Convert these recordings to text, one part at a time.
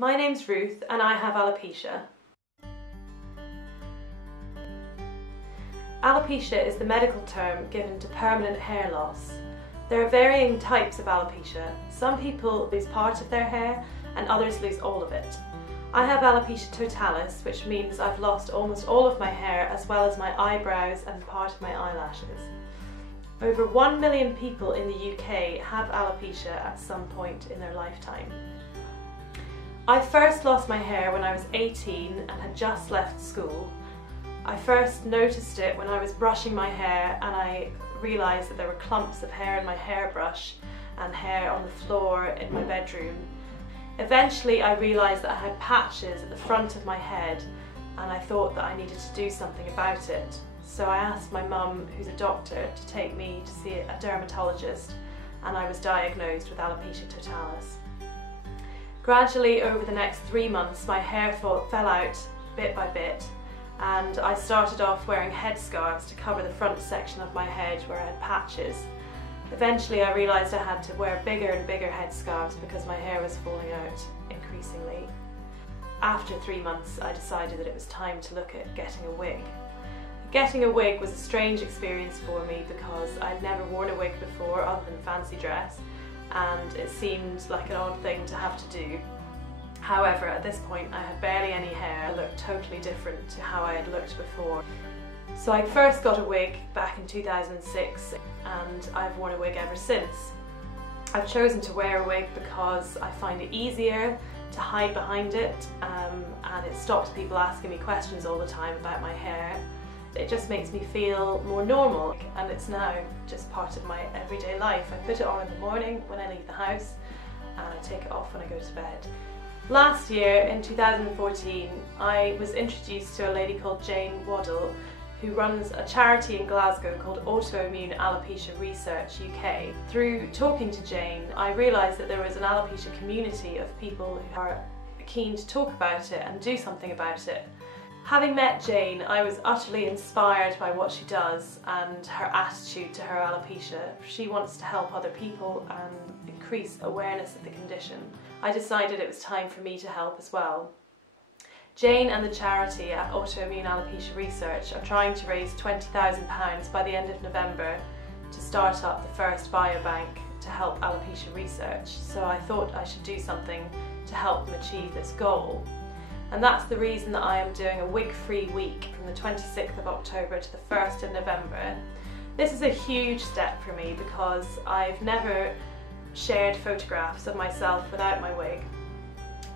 My name's Ruth and I have alopecia. Alopecia is the medical term given to permanent hair loss. There are varying types of alopecia. Some people lose part of their hair and others lose all of it. I have alopecia totalis, which means I've lost almost all of my hair as well as my eyebrows and part of my eyelashes. Over 1 million people in the UK have alopecia at some point in their lifetime. I first lost my hair when I was 18 and had just left school. I first noticed it when I was brushing my hair and I realised that there were clumps of hair in my hairbrush and hair on the floor in my bedroom. Eventually I realised that I had patches at the front of my head and I thought that I needed to do something about it. So I asked my mum, who's a doctor, to take me to see a dermatologist, and I was diagnosed with alopecia totalis. Gradually over the next 3 months my hair fell out bit by bit, and I started off wearing headscarves to cover the front section of my head where I had patches. Eventually I realised I had to wear bigger and bigger headscarves because my hair was falling out increasingly. After 3 months I decided that it was time to look at getting a wig. Getting a wig was a strange experience for me because I'd never worn a wig before other than fancy dress, and it seemed like an odd thing to have to do. However, at this point I had barely any hair. I looked totally different to how I had looked before. So I first got a wig back in 2006 and I've worn a wig ever since. I've chosen to wear a wig because I find it easier to hide behind it, and it stops people asking me questions all the time about my hair. It just makes me feel more normal, and it's now just part of my everyday life. I put it on in the morning when I leave the house and I take it off when I go to bed. Last year, in 2014, I was introduced to a lady called Jane Waddell, who runs a charity in Glasgow called Autoimmune Alopecia Research UK. Through talking to Jane, I realised that there was an alopecia community of people who are keen to talk about it and do something about it. Having met Jane, I was utterly inspired by what she does and her attitude to her alopecia. She wants to help other people and increase awareness of the condition. I decided it was time for me to help as well. Jane and the charity at Autoimmune Alopecia Research are trying to raise £20,000 by the end of November to start up the first biobank to help alopecia research, so I thought I should do something to help them achieve this goal. And that's the reason that I am doing a wig-free week from the 26th of October to the 1st of November. This is a huge step for me because I've never shared photographs of myself without my wig,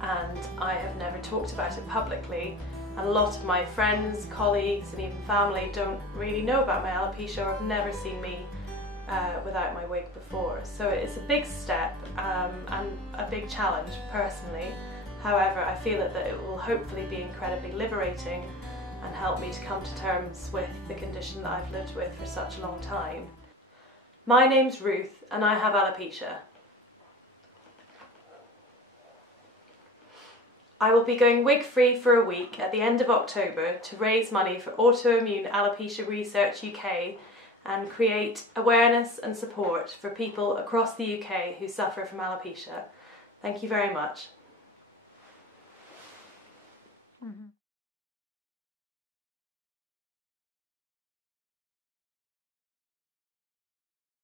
and I have never talked about it publicly, and a lot of my friends, colleagues and even family don't really know about my alopecia or have never seen me without my wig before. So it's a big step and a big challenge personally. However, I feel that it will hopefully be incredibly liberating and help me to come to terms with the condition that I've lived with for such a long time. My name's Ruth and I have alopecia. I will be going wig-free for a week at the end of October to raise money for Autoimmune Alopecia Research UK and create awareness and support for people across the UK who suffer from alopecia. Thank you very much. Mm-hmm.